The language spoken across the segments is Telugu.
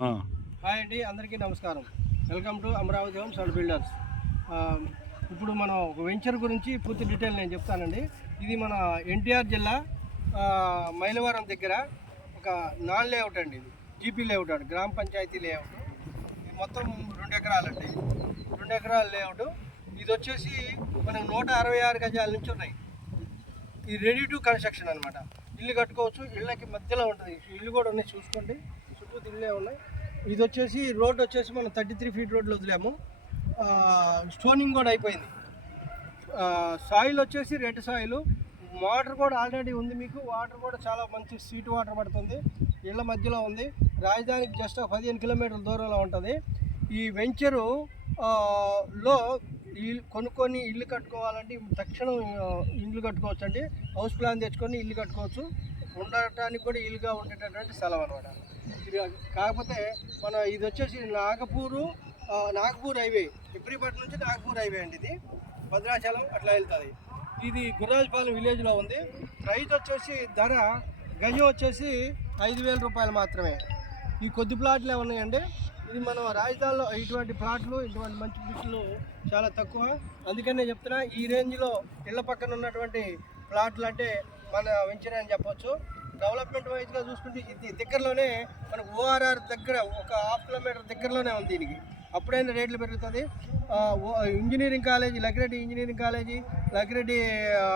హాయ్ అండి అందరికీ నమస్కారం. Welcome to Amaravati homes and builders. ఇప్పుడు మనం ఒక వెంచర్ గురించి పూర్తి డీటెయిల్ నేను చెప్తానండి. ఇది మన ఎన్టీఆర్ జిల్లా మైలవరం దగ్గర ఒక నాన్ లేఅవుట్ అండి ఇది. జీపీ లేఅవుట్ అండి గ్రామ పంచాయతీ లేఅవుట్. ఇది మొత్తం రెండు ఎకరాలండి. రెండు ఎకరాల లేఅవుట్. ఇది వచ్చేసి మనకు నూట అరవై ఆరు గజాల నుంచి ఉన్నాయి. ఇది రెడీ టు కన్స్ట్రక్షన్ అనమాట ఇల్లు కట్టుకోవచ్చు ఇళ్ళకి మధ్యలో ఉంటుంది. ఇల్లు కూడా ఉన్నాయి చూసుకోండి. చుట్టూ ఇళ్ళే ఉన్నాయి. ఇది వచ్చేసి రోడ్ వచ్చేసి మనం థర్టీ త్రీ ఫీట్ రోడ్లో వదిలాము. స్టోనింగ్ కూడా అయిపోయింది. సాయిల్ వచ్చేసి రెడ్ సాయిల్. వాటర్ కూడా ఆల్రెడీ ఉంది మీకు. వాటర్ కూడా చాలా మంచి స్వీట్ వాటర్ పడుతుంది. ఇళ్ళ మధ్యలో ఉంది. రాజధానికి జస్ట్ పదిహేను కిలోమీటర్ల దూరంలో ఉంటుంది. ఈ వెంచరు లో ఇల్లు కొనుక్కొని ఇల్లు కట్టుకోవాలంటే తక్షణం ఇల్లు కట్టుకోవచ్చు అండి హౌస్ ప్లాన్ తెచ్చుకొని ఇల్లు కట్టుకోవచ్చు. ఉండటానికి కూడా ఇల్లుగా ఉండేటటువంటి స్థలం అనమాట కాకపోతే మన ఇది వచ్చేసి నాగపూరు నాగపూర్ హైవే. ఇబ్రిపట్నం నుంచి నాగపూర్ హైవే అండి ఇది? భద్రాచలం అట్లా వెళ్తుంది. ఇది గుర్రాజపాలెం విలేజ్లో ఉంది. ప్రైస్ వచ్చేసి ధర గజం వచ్చేసి ఐదు వేల రూపాయలు మాత్రమే. ఈ కొద్ది ప్లాట్లు ఉన్నాయండి ఇది మనం రాజధానిలో ఇటువంటి ప్లాట్లు ఇటువంటి మంచి బిట్లు చాలా తక్కువ. అందుకనే చెప్తున్నా ఈ రేంజ్లో ఇళ్ళ పక్కన ఉన్నటువంటి ప్లాట్లు అంటే మన వెంచర్ అని చెప్పొచ్చు. డెవలప్మెంట్ వైజ్గా చూసుకుంటే ఇది దగ్గరలోనే మనకు ఓఆర్ఆర్ దగ్గర ఒక హాఫ్ కిలోమీటర్ దగ్గరలోనే ఉంది దీనికి. అప్పుడైనా రేట్లు పెరుగుతుంది ఓ- engineering college Lakireddy engineering college Lakireddy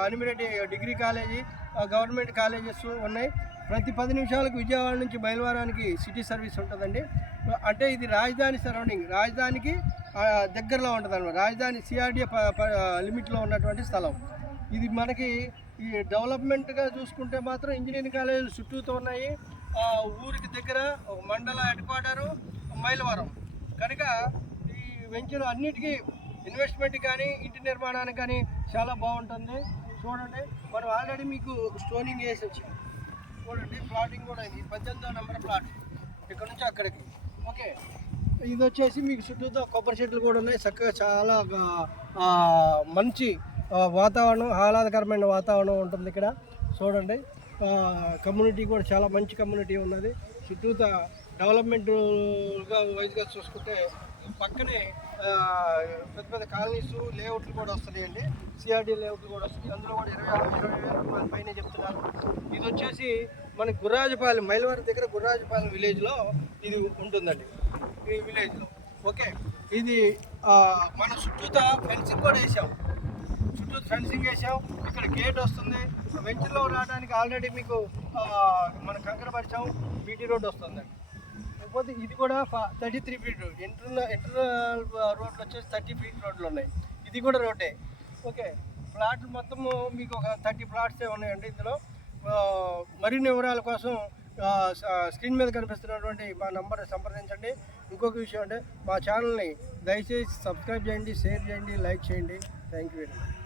Animireddy degree college government colleges ఉన్నాయి. ప్రతి పది నిమిషాలకు విజయవాడ నుంచి బయలువారానికి సిటీ సర్వీస్ ఉంటుందండి. అంటే ఇది రాజధాని సరౌండింగ్. రాజధానికి దగ్గరలో ఉంటుంది అనమాట రాజధాని సిఆర్డిఏ లిమిట్లో ఉన్నటువంటి స్థలం. ఇది మనకి ఈ డెవలప్మెంట్గా చూసుకుంటే మాత్రం ఇంజనీరింగ్ కాలేజీలు చుట్టూతో ఉన్నాయి. ఆ, ఊరికి దగ్గర ఒక మండల హెడ్ క్వార్టరు మైలవరం. కనుక ఈ వెంచర్ అన్నిటికీ ఇన్వెస్ట్మెంట్ కానీ ఇంటి నిర్మాణానికి కానీ చాలా బాగుంటుంది. చూడండి మనం ఆల్రెడీ మీకు స్టోనింగ్ వేసి వచ్చాం. చూడండి ప్లాటింగ్ కూడా ఇది. పద్దెనిమిదో నెంబర్ ప్లాట్. ఇక్కడ నుంచి అక్కడికి. ఓకే. ఇది వచ్చేసి మీకు చుట్టూతో కొబ్బరి చెట్లు కూడా ఉన్నాయి. చక్కగా చాలా మంచి వాతావరణం ఆహ్లాదకరమైన వాతావరణం ఉంటుంది ఇక్కడ. చూడండి. కమ్యూనిటీ కూడా చాలా మంచి కమ్యూనిటీ ఉన్నది. చుట్టూత డెవలప్మెంట్గా వైజ్గా చూసుకుంటే పక్కనే పెద్ద పెద్ద కాలనీస్ లేఅవుట్లు కూడా వస్తున్నాయండి. సిఆర్డీ లేఅవుట్లు కూడా వస్తున్నాయి. అందులో కూడా ఇరవై ఆరు ఇరవై వేల రూపాయల పైన చెప్తున్నారు. ఇది వచ్చేసి మన గుర్రాజపాలెం మైలవారి దగ్గర గుర్రాజపాలెం విలేజ్లో ఇది ఉంటుందండి. ఈ విలేజ్లో ఓకే. ఇది మన చుట్టూత ఫెన్సింగ్ కూడా వేసాం. చుట్టూ ఫెన్సింగ్ వేసాం. ఇక్కడ గేట్ వస్తుంది. వెంచర్లో రావడానికి ఆల్రెడీ మీకు మనం మన బీటీ రోడ్ వస్తుందండి. కాకపోతే ఇది కూడా thirty three feet internal internal రోడ్లు వచ్చేసి థర్టీ ఫీట్ రోడ్లు ఉన్నాయి. ఇది కూడా రోడ్డే. ఓకే. ప్లాట్లు మొత్తము మీకు ఒక థర్టీ ప్లాట్సే ఉన్నాయండి ఇందులో. మరిన్ని వివరాల కోసం స్క్రీన్ మీద కనిపిస్తున్నటువంటి మా నంబర్ సంప్రదించండి. ఇంకొక విషయం అంటే మా ఛానల్ని దయచేసి సబ్స్క్రైబ్ చేయండి షేర్ చేయండి లైక్ చేయండి. Thank you very much.